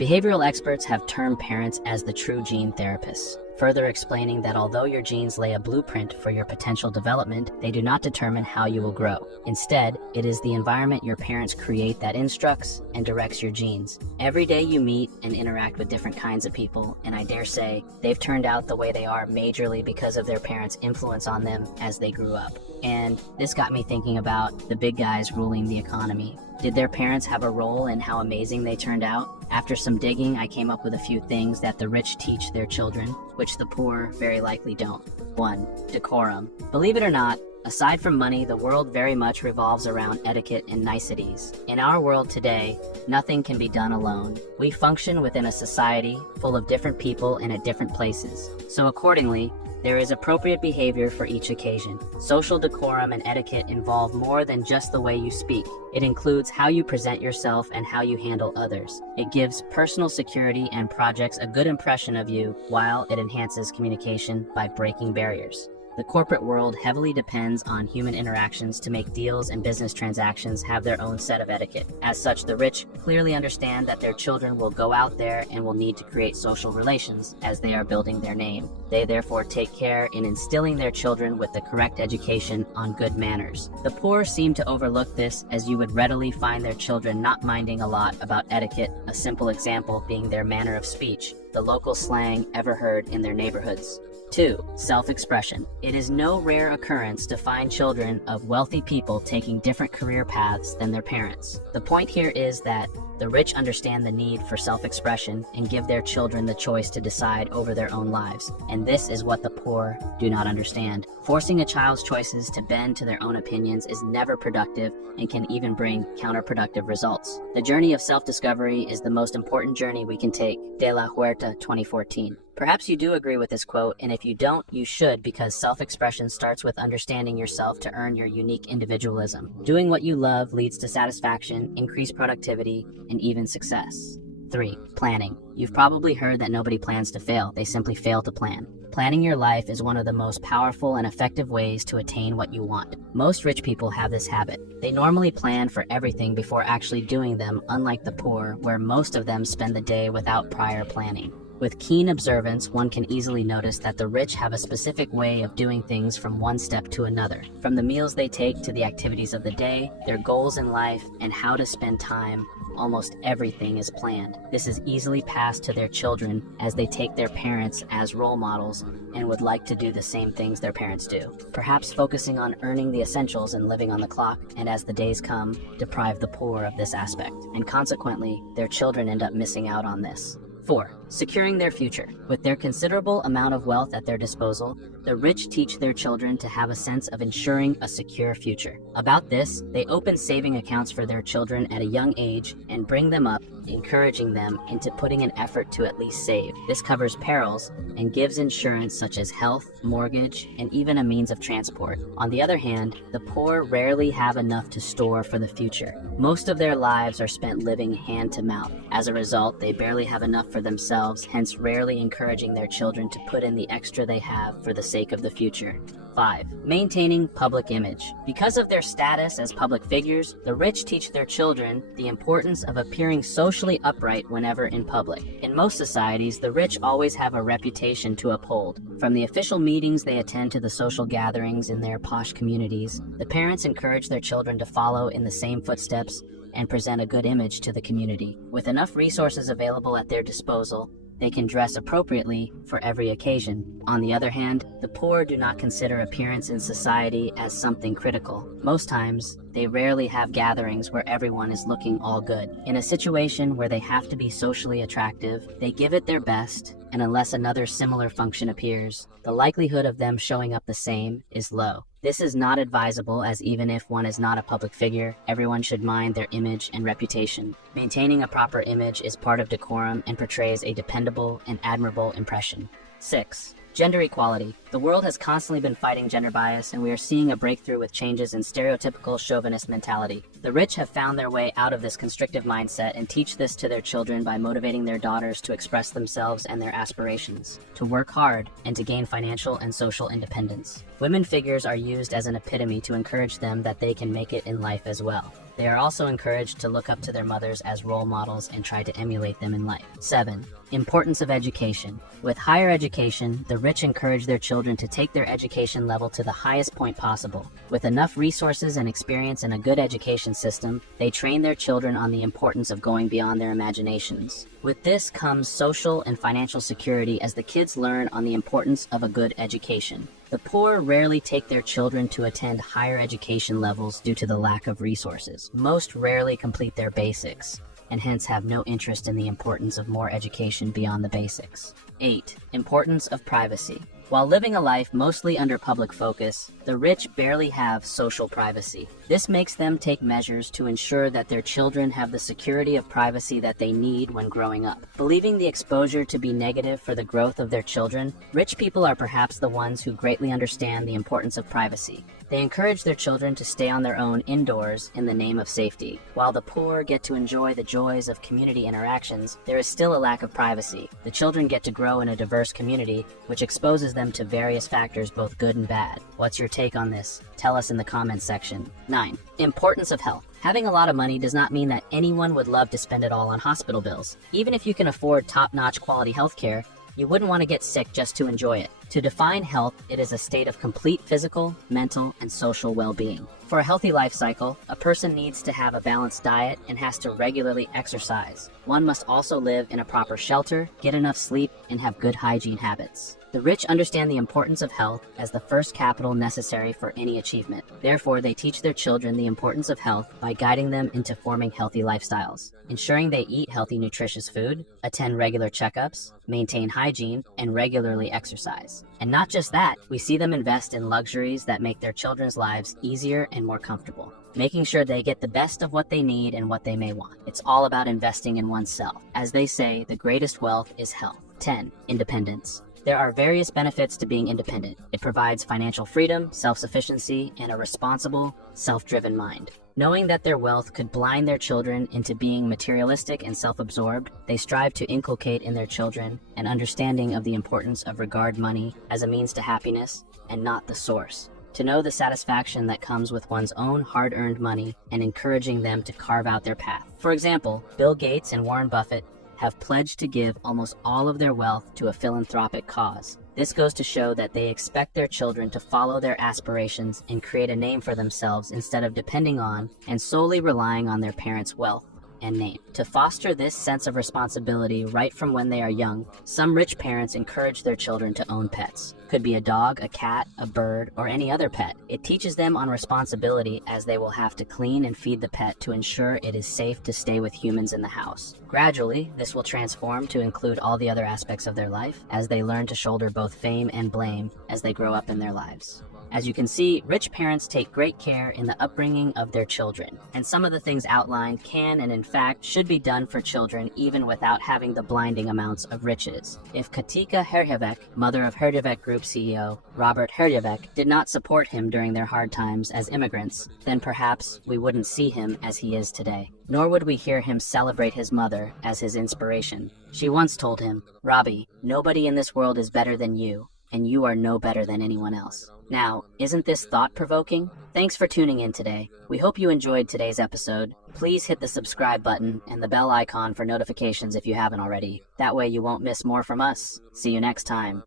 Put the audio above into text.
Behavioral experts have termed parents as the true gene therapists, further explaining that although your genes lay a blueprint for your potential development, they do not determine how you will grow. Instead, it is the environment your parents create that instructs and directs your genes. Every day you meet and interact with different kinds of people, and I dare say, they've turned out the way they are majorly because of their parents' influence on them as they grew up. And this got me thinking about the big guys ruling the economy. Did their parents have a role in how amazing they turned out? After some digging, I came up with a few things that the rich teach their children, which the poor very likely don't. 1. Decorum. Believe it or not, aside from money, the world very much revolves around etiquette and niceties. In our world today, nothing can be done alone. We function within a society full of different people and at different places. So accordingly, there is appropriate behavior for each occasion. Social decorum and etiquette involve more than just the way you speak. It includes how you present yourself and how you handle others. It gives personal security and projects a good impression of you, while it enhances communication by breaking barriers. The corporate world heavily depends on human interactions to make deals and business transactions have their own set of etiquette. As such, the rich clearly understand that their children will go out there and will need to create social relations as they are building their name. They therefore take care in instilling their children with the correct education on good manners. The poor seem to overlook this, as you would readily find their children not minding a lot about etiquette, a simple example being their manner of speech, the local slang ever heard in their neighborhoods. 2. Self-expression. It is no rare occurrence to find children of wealthy people taking different career paths than their parents. The point here is that the rich understand the need for self-expression and give their children the choice to decide over their own lives. And this is what the poor do not understand. Forcing a child's choices to bend to their own opinions is never productive and can even bring counterproductive results. The journey of self-discovery is the most important journey we can take. De la Huerta, 2014. Perhaps you do agree with this quote, and if you don't, you should, because self-expression starts with understanding yourself to earn your unique individualism. Doing what you love leads to satisfaction, increased productivity, and even success. 3. Planning. You've probably heard that nobody plans to fail, they simply fail to plan. Planning your life is one of the most powerful and effective ways to attain what you want. Most rich people have this habit. They normally plan for everything before actually doing them, unlike the poor, where most of them spend the day without prior planning. With keen observance, one can easily notice that the rich have a specific way of doing things from one step to another. From the meals they take to the activities of the day, their goals in life, and how to spend time, almost everything is planned. This is easily passed to their children as they take their parents as role models and would like to do the same things their parents do. Perhaps focusing on earning the essentials and living on the clock, and as the days come, deprive the poor of this aspect. And consequently, their children end up missing out on this. 4. Securing their future. With their considerable amount of wealth at their disposal, the rich teach their children to have a sense of ensuring a secure future. About this, they open saving accounts for their children at a young age and bring them up, encouraging them into putting an effort to at least save. This covers perils and gives insurance such as health, mortgage, and even a means of transport. On the other hand, the poor rarely have enough to store for the future. Most of their lives are spent living hand to mouth. As a result, they barely have enough for themselves, hence rarely encouraging their children to put in the extra they have for the sake of the future. 5. Maintaining public image. Because of their status as public figures, the rich teach their children the importance of appearing socially upright whenever in public. In most societies, the rich always have a reputation to uphold. From the official meetings they attend to the social gatherings in their posh communities, the parents encourage their children to follow in the same footsteps and present a good image to the community. With enough resources available at their disposal, they can dress appropriately for every occasion. On the other hand, the poor do not consider appearance in society as something critical. Most times, they rarely have gatherings where everyone is looking all good. In a situation where they have to be socially attractive, they give it their best, and unless another similar function appears, the likelihood of them showing up the same is low. This is not advisable, as even if one is not a public figure, everyone should mind their image and reputation. Maintaining a proper image is part of decorum and portrays a dependable and admirable impression. 6. Gender equality. The world has constantly been fighting gender bias, and we are seeing a breakthrough with changes in stereotypical chauvinist mentality. The rich have found their way out of this constrictive mindset and teach this to their children by motivating their daughters to express themselves and their aspirations, to work hard, and to gain financial and social independence. Women figures are used as an epitome to encourage them that they can make it in life as well. They are also encouraged to look up to their mothers as role models and try to emulate them in life. 7. Importance of education. With higher education, the rich encourage their children to take their education level to the highest point possible. With enough resources and experience in a good education system, they train their children on the importance of going beyond their imaginations. With this comes social and financial security as the kids learn on the importance of a good education. The poor rarely take their children to attend higher education levels due to the lack of resources. Most rarely complete their basics, and hence have no interest in the importance of more education beyond the basics. 8. Importance of privacy. While living a life mostly under public focus, the rich barely have social privacy. This makes them take measures to ensure that their children have the security of privacy that they need when growing up. Believing the exposure to be negative for the growth of their children, rich people are perhaps the ones who greatly understand the importance of privacy. They encourage their children to stay on their own indoors in the name of safety. While the poor get to enjoy the joys of community interactions, there is still a lack of privacy. The children get to grow in a diverse community, which exposes them to various factors, both good and bad. What's your take on this? Tell us in the comments section. 9. Importance of health. Having a lot of money does not mean that anyone would love to spend it all on hospital bills. Even if you can afford top-notch quality healthcare, you wouldn't want to get sick just to enjoy it. To define health, it is a state of complete physical, mental, and social well-being. For a healthy life cycle, a person needs to have a balanced diet and has to regularly exercise. One must also live in a proper shelter, get enough sleep, and have good hygiene habits. The rich understand the importance of health as the first capital necessary for any achievement. Therefore, they teach their children the importance of health by guiding them into forming healthy lifestyles, ensuring they eat healthy, nutritious food, attend regular checkups, maintain hygiene, and regularly exercise. And not just that, we see them invest in luxuries that make their children's lives easier and more comfortable, making sure they get the best of what they need and what they may want. It's all about investing in oneself. As they say, the greatest wealth is health. 10. Independence. There are various benefits to being independent. It provides financial freedom, self-sufficiency, and a responsible, self-driven mind. Knowing that their wealth could blind their children into being materialistic and self-absorbed, they strive to inculcate in their children an understanding of the importance of regard money as a means to happiness and not the source. To know the satisfaction that comes with one's own hard-earned money and encouraging them to carve out their path. For example, Bill Gates and Warren Buffett have pledged to give almost all of their wealth to a philanthropic cause. This goes to show that they expect their children to follow their aspirations and create a name for themselves instead of depending on and solely relying on their parents' wealth and name. To foster this sense of responsibility right from when they are young, some rich parents encourage their children to own pets. Could be a dog, a cat, a bird, or any other pet. It teaches them on responsibility as they will have to clean and feed the pet to ensure it is safe to stay with humans in the house. Gradually, this will transform to include all the other aspects of their life as they learn to shoulder both fame and blame as they grow up in their lives. As you can see, rich parents take great care in the upbringing of their children, and some of the things outlined can and in fact should be done for children even without having the blinding amounts of riches. If Katika Herjavec, mother of Herjavec Group CEO Robert Herjavec, did not support him during their hard times as immigrants, then perhaps we wouldn't see him as he is today. Nor would we hear him celebrate his mother as his inspiration. She once told him, "Robbie, nobody in this world is better than you, and you are no better than anyone else." Now, isn't this thought-provoking? Thanks for tuning in today. We hope you enjoyed today's episode. Please hit the subscribe button and the bell icon for notifications if you haven't already. That way you won't miss more from us. See you next time.